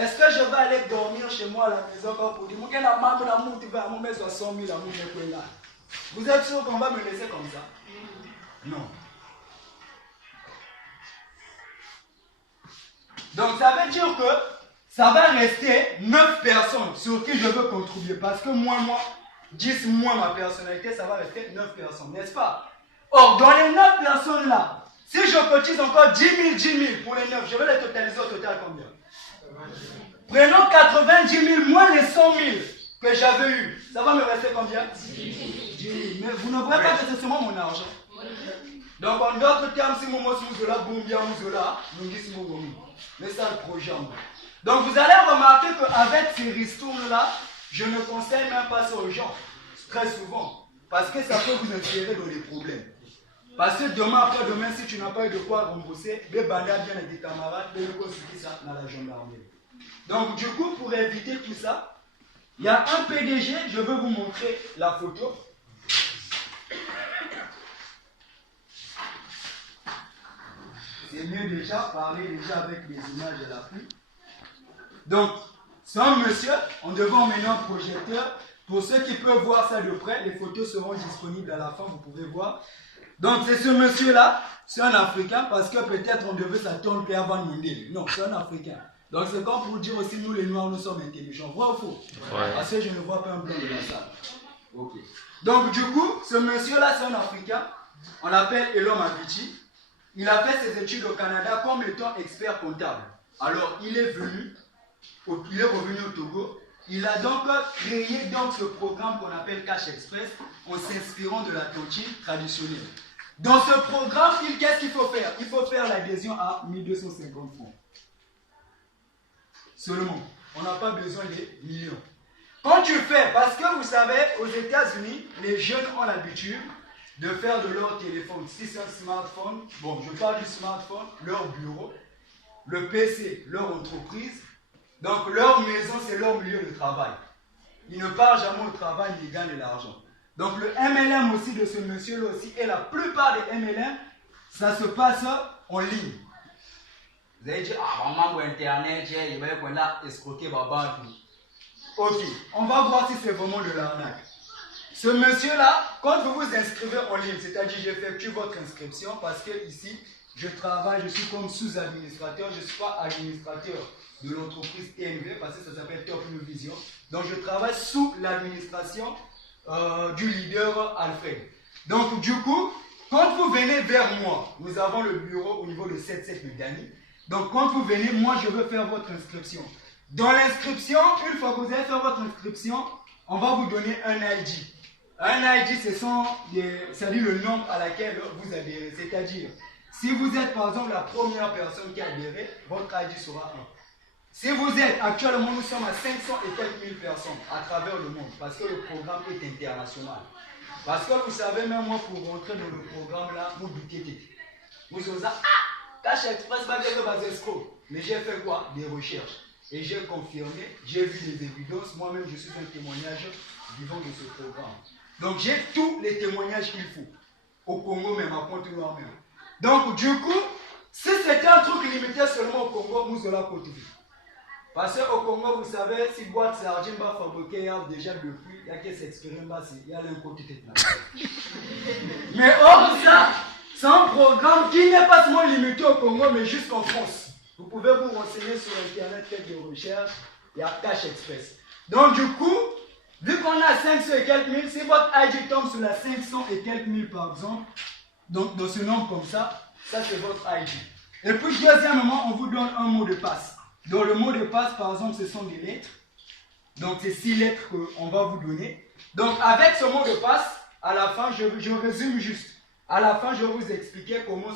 Est-ce que je vais aller dormir chez moi à la maison pour dire que la maman la monte va me 60 000 à mon là. Vous êtes sûr qu'on va me laisser comme ça? Non. Donc ça veut dire que ça va rester 9 personnes sur qui je veux contribuer. Parce que moi, 10 moins ma personnalité, ça va rester 9 personnes, n'est-ce pas? Or, dans les 9 personnes là, si je cotise encore 10 000 pour les 9, je vais les totaliser au total combien? Prenons 90 000 moins les 100 000 que j'avais eu. Ça va me rester combien? 10 000. Mais vous ne voyez pas que c'est seulement mon argent. Donc en d'autres termes, si mon mot est là, Boumbia Mouzola, nous disons mais ça le projet en moi. Donc vous allez remarquer qu'avec ces ristournes-là, je ne conseille même pas ça aux gens, très souvent. Parce que ça peut vous insérer dans les problèmes. Parce que demain, après-demain, si tu n'as pas eu de quoi rembourser, les bandas viennent avec tes camarades, les locaux ça dans la gendarmerie. Donc du coup, pour éviter tout ça, il y a un PDG, je vais vous montrer la photo. C'est mieux déjà parler déjà avec les images de la pluie. Donc, c'est un monsieur, on devait emmener un projecteur. Pour ceux qui peuvent voir ça de près, les photos seront disponibles à la fin, vous pouvez voir. Donc, c'est ce monsieur-là, c'est un Africain, parce que peut-être on devait s'attendre qu'à Van Mundé. Non, c'est un Africain. Donc, c'est comme pour dire aussi, nous les Noirs, nous sommes intelligents. Vrai ou faux? Ouais. Parce que je ne vois pas un blanc de la salle. Ok. Donc, du coup, ce monsieur-là, c'est un Africain. On l'appelle Elom Abichi. Il a fait ses études au Canada comme étant expert comptable. Alors, il est revenu au Togo. Il a donc créé ce programme qu'on appelle Cash Express en s'inspirant de la tontine traditionnelle. Dans ce programme, qu'est-ce qu'il faut faire? Il faut faire l'adhésion à 1250 francs. Seulement, on n'a pas besoin des millions. Quand tu fais, parce que vous savez, aux États-Unis, les jeunes ont l'habitude de faire de leur téléphone, si c'est un smartphone, bon, je parle du smartphone, leur bureau, le PC, leur entreprise, donc leur maison, c'est leur milieu de travail. Ils ne partent jamais au travail, ils gagnent de l'argent. Donc le MLM aussi de ce monsieur-là aussi, et la plupart des MLM, ça se passe en ligne. Vous allez dire, ah, maman, pour Internet, il va y avoir escroquer ma banque. Ok, on va voir si c'est vraiment de l'arnaque. Ce monsieur-là, quand vous vous inscrivez en ligne, c'est-à-dire j'effectue votre inscription parce que ici, je travaille, je suis comme sous-administrateur, je ne suis pas administrateur de l'entreprise TNV parce que ça s'appelle Top New Vision. Donc je travaille sous l'administration du leader Alfred. Donc du coup, quand vous venez vers moi, nous avons le bureau au niveau de 77 de Dani. Donc quand vous venez, moi je veux faire votre inscription. Dans l'inscription, une fois que vous allez faire votre inscription, on va vous donner un ID. Un ID, c'est-à-dire le nombre à laquelle vous adhérez. C'est-à-dire, si vous êtes par exemple la première personne qui a adhéré, votre ID sera 1. Si vous êtes, actuellement nous sommes à 500 et quelques mille personnes à travers le monde, parce que le programme est international. Parce que vous savez, même moi pour rentrer dans le programme là, vous doutez. Vous osez, Cash Express, mais j'ai fait quoi? Des recherches. Et j'ai confirmé, j'ai vu des évidences, moi-même je suis un témoignage vivant de ce programme. Donc j'ai tous les témoignages qu'il faut, au Congo même, à Pointe-Noire même. Donc du coup, si c'était un truc limité seulement au Congo, nous allons continuer. Parce qu'au Congo, vous savez, si boîte sardine va fabriquer déjà depuis, il y a qui s'expérimente, il y a un côté technique. Mais hors de ça, c'est un programme qui n'est pas seulement limité au Congo, mais jusqu'en France. Vous pouvez vous renseigner sur Internet, faire des recherches, il y a Cash Express. Donc du coup, vu qu'on a 500 et quelques mille, si votre ID tombe sur la 500 et quelques mille par exemple, donc dans ce nombre comme ça c'est votre ID. Et puis deuxièmement, on vous donne un mot de passe. Dans le mot de passe, par exemple, ce sont des lettres. Donc c'est 6 lettres qu'on va vous donner. Donc avec ce mot de passe, à la fin, je résume juste. À la fin, je vais vous expliquer comment